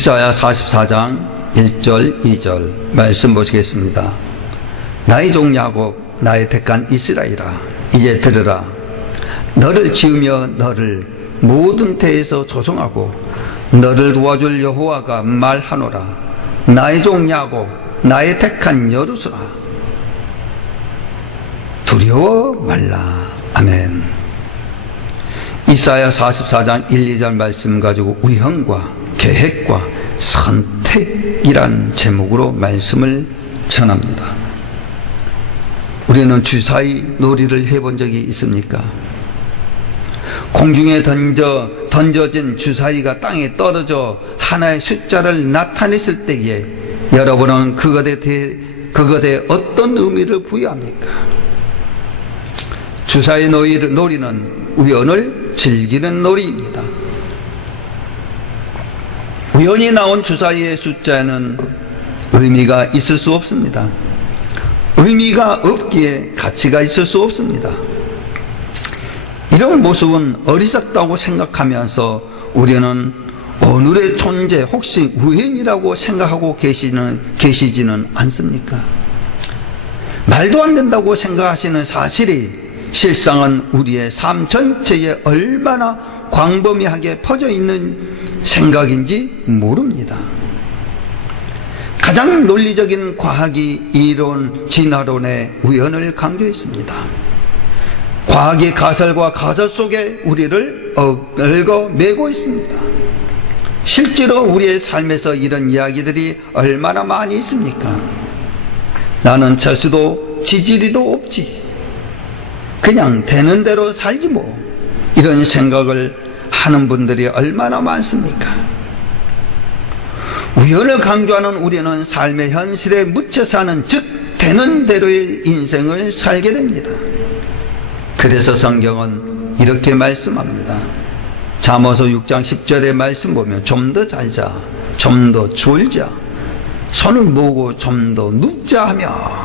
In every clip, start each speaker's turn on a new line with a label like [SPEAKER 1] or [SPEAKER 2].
[SPEAKER 1] 이사야 44장 1절 2절 말씀 보시겠습니다. 나의 종 야곱 나의 택한 이스라엘아 이제 들으라. 너를 지으며 너를 모든 태에서 조성하고 너를 도와줄 여호와가 말하노라. 나의 종 야곱 나의 택한 여루스라. 두려워 말라. 아멘. 이사야 44장 1, 2절 말씀 가지고 우연과 계획과 선택이란 제목으로 말씀을 전합니다. 우리는 주사위 놀이를 해본 적이 있습니까? 공중에 던져, 던져진 주사위가 땅에 떨어져 하나의 숫자를 나타냈을 때에 여러분은 그것에 대해, 그것에 어떤 의미를 부여합니까? 주사위 놀이는 우연을 즐기는 놀이입니다. 우연히 나온 주사위의 숫자는 의미가 있을 수 없습니다. 의미가 없기에 가치가 있을 수 없습니다. 이런 모습은 어리석다고 생각하면서 우리는 오늘의 존재 혹시 우연이라고 생각하고 계시는, 계시지는 않습니까? 말도 안 된다고 생각하시는 사실이 실상은 우리의 삶 전체에 얼마나 광범위하게 퍼져 있는 생각인지 모릅니다. 가장 논리적인 과학이 이론, 진화론의 우연을 강조했습니다. 과학이 가설과 가설 속에 우리를 얽어 매고 있습니다. 실제로 우리의 삶에서 이런 이야기들이 얼마나 많이 있습니까? 나는 재수도 지지리도 없지. 그냥 되는 대로 살지 뭐. 이런 생각을 하는 분들이 얼마나 많습니까? 우연을 강조하는 우리는 삶의 현실에 묻혀 사는 즉 되는 대로의 인생을 살게 됩니다. 그래서 성경은 이렇게 말씀합니다. 잠어서 6장 10절의 말씀 보면 좀 더 잘자, 좀 더 졸자, 손을 모으고 좀 더 눕자 하며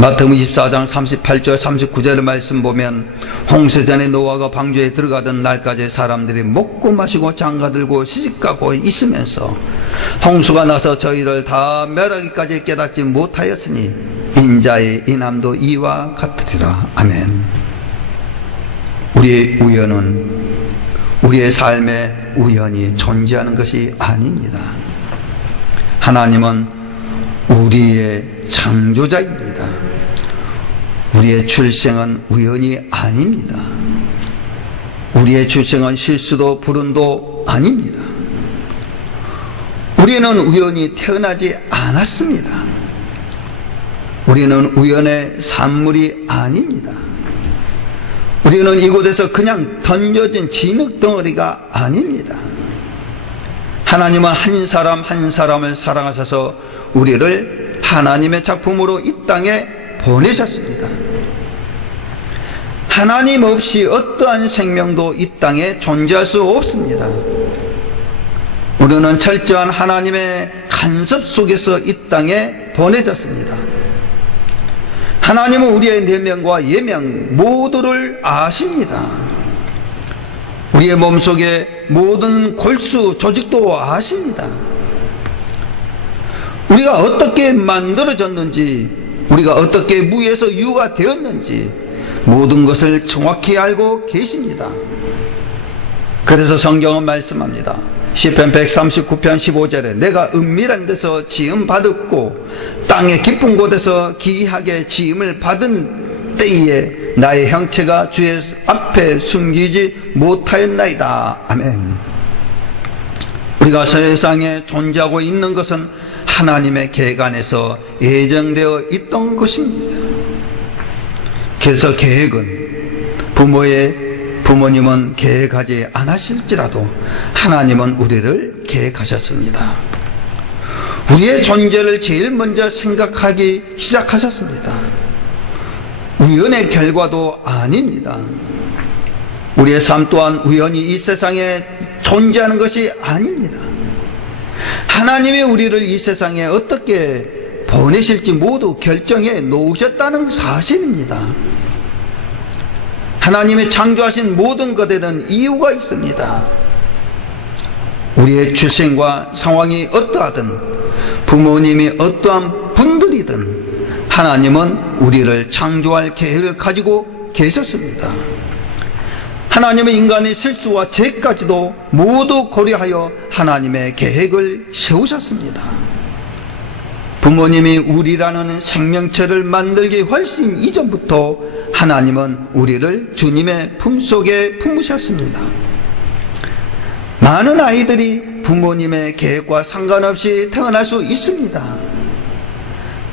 [SPEAKER 1] 마태복음 24장 38절 39절의 말씀 보면 홍수전에 노아가 방주에 들어가던 날까지 사람들이 먹고 마시고 장가들고 시집가고 있으면서 홍수가 나서 저희를 다 멸하기까지 깨닫지 못하였으니 인자의 인함도 이와 같으리라. 아멘. 우리의 우연은 우리의 삶에 우연히 존재하는 것이 아닙니다. 하나님은 우리의 창조자입니다. 우리의 출생은 우연이 아닙니다. 우리의 출생은 실수도 불운도 아닙니다. 우리는 우연히 태어나지 않았습니다. 우리는 우연의 산물이 아닙니다. 우리는 이곳에서 그냥 던져진 진흙 덩어리가 아닙니다. 하나님은 한 사람 한 사람을 사랑하셔서 우리를 하나님의 작품으로 이 땅에 보내셨습니다. 하나님 없이 어떠한 생명도 이 땅에 존재할 수 없습니다. 우리는 철저한 하나님의 간섭 속에서 이 땅에 보내졌습니다. 하나님은 우리의 내면과 예명 모두를 아십니다. 우리의 몸속에 모든 골수 조직도 아십니다. 우리가 어떻게 만들어졌는지, 우리가 어떻게 무에서 유가 되었는지, 모든 것을 정확히 알고 계십니다. 그래서 성경은 말씀합니다. 시편 139편 15절에 내가 은밀한 데서 지음 받았고 땅의 깊은 곳에서 기이하게 지음을 받은 때에 나의 형체가 주의 앞에 숨기지 못하였나이다. 아멘. 우리가 세상에 존재하고 있는 것은 하나님의 계획 안에서 예정되어 있던 것입니다. 그래서 계획은 부모의 부모님은 계획하지 않았을지라도 하나님은 우리를 계획하셨습니다. 우리의 존재를 제일 먼저 생각하기 시작하셨습니다. 우연의 결과도 아닙니다. 우리의 삶 또한 우연히 이 세상에 존재하는 것이 아닙니다. 하나님이 우리를 이 세상에 어떻게 보내실지 모두 결정해 놓으셨다는 사실입니다. 하나님이 창조하신 모든 것에는 이유가 있습니다. 우리의 출생과 상황이 어떠하든 부모님이 어떠한 분들이든 하나님은 우리를 창조할 계획을 가지고 계셨습니다. 하나님의 인간의 실수와 죄까지도 모두 고려하여 하나님의 계획을 세우셨습니다. 부모님이 우리라는 생명체를 만들기 훨씬 이전부터 하나님은 우리를 주님의 품속에 품으셨습니다. 많은 아이들이 부모님의 계획과 상관없이 태어날 수 있습니다.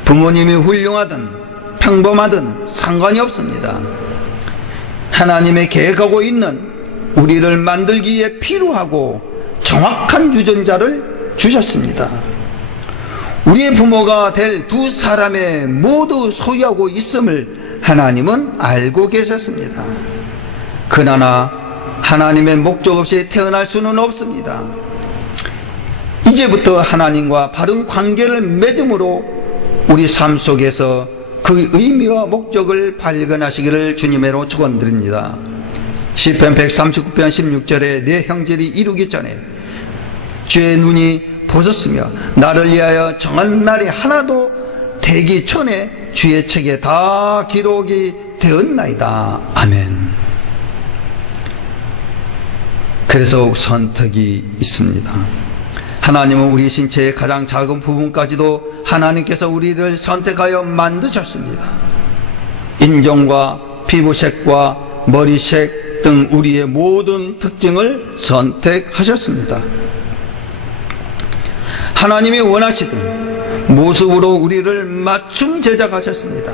[SPEAKER 1] 부모님이 훌륭하든 평범하든 상관이 없습니다. 하나님의 계획하고 있는 우리를 만들기에 필요하고 정확한 유전자를 주셨습니다. 우리의 부모가 될 두 사람의 모두 소유하고 있음을 하나님은 알고 계셨습니다. 그러나 하나님의 목적 없이 태어날 수는 없습니다. 이제부터 하나님과 바른 관계를 맺음으로 우리 삶 속에서 그 의미와 목적을 발견하시기를 주님으로 축원드립니다. 시편 139편 16절에 내 형제를 이루기 전에 주의 눈이 보셨으며 나를 위하여 정한 날이 하나도 되기 전에 주의 책에 다 기록이 되었나이다. 아멘. 그래서 선택이 있습니다. 하나님은 우리 신체의 가장 작은 부분까지도 하나님께서 우리를 선택하여 만드셨습니다. 인종과 피부색과 머리색 등 우리의 모든 특징을 선택하셨습니다. 하나님이 원하시던 모습으로 우리를 맞춤 제작하셨습니다.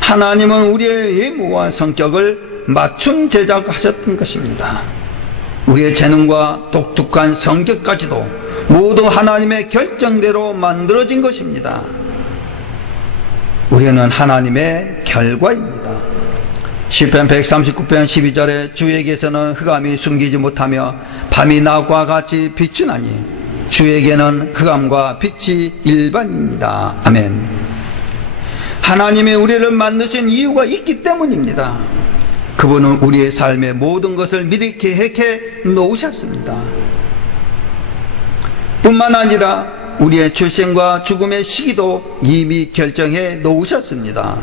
[SPEAKER 1] 하나님은 우리의 외모와 성격을 맞춤 제작하셨던 것입니다. 우리의 재능과 독특한 성격까지도 모두 하나님의 결정대로 만들어진 것입니다. 우리는 하나님의 결과입니다. 시편 139편 12절에 주에게서는 흑암이 숨기지 못하며 밤이 낮과 같이 빛이 나니 주에게는 흑암과 빛이 일반입니다. 아멘. 하나님이 우리를 만드신 이유가 있기 때문입니다. 그분은 우리의 삶의 모든 것을 미리 계획해 놓으셨습니다. 뿐만 아니라 우리의 출생과 죽음의 시기도 이미 결정해 놓으셨습니다.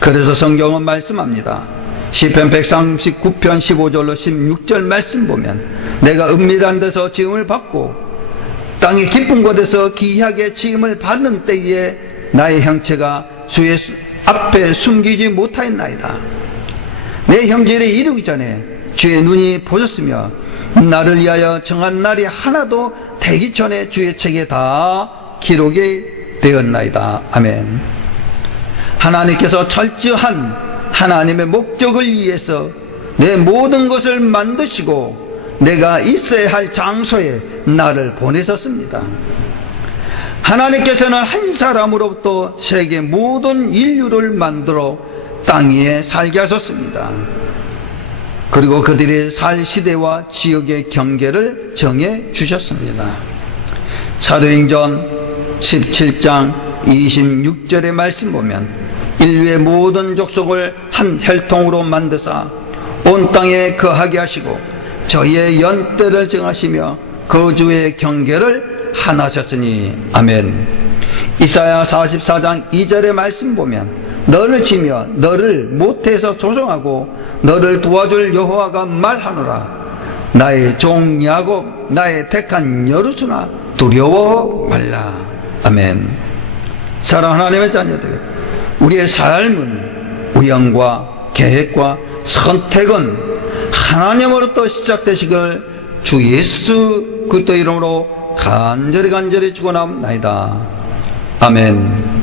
[SPEAKER 1] 그래서 성경은 말씀합니다. 시편 139편 15절로 16절 말씀 보면 내가 은밀한 데서 지음을 받고 땅의 깊은 곳에서 기이하게 지음을 받는 때에 나의 형체가 주의 앞에 숨기지 못하였나이다. 내 형제를 이루기 전에 주의 눈이 보셨으며 나를 위하여 정한 날이 하나도 되기 전에 주의 책에 다 기록이 되었나이다. 아멘. 하나님께서 철저한 하나님의 목적을 위해서 내 모든 것을 만드시고 내가 있어야 할 장소에 나를 보내셨습니다. 하나님께서는 한 사람으로부터 세계 모든 인류를 만들어 땅 위에 살게 하셨습니다. 그리고 그들이 살 시대와 지역의 경계를 정해 주셨습니다. 사도행전 17장 26절의 말씀 보면 인류의 모든 족속을 한 혈통으로 만드사 온 땅에 거하게 하시고 저희의 연대를 정하시며 거주의 경계를 하나셨으니 아멘. 이사야 44장 2절의 말씀 보면 너를 치며 너를 못해서 조종하고 너를 도와줄 여호와가 말하노라. 나의 종 야곱 나의 택한 여루수나 두려워 말라. 아멘. 사랑 하나님의 자녀들 우리의 삶은 우연과 계획과 선택은 하나님으로부터 시작되시길 주 예수 그리스도 이름으로 간절히 간절히 축원합나이다 아멘.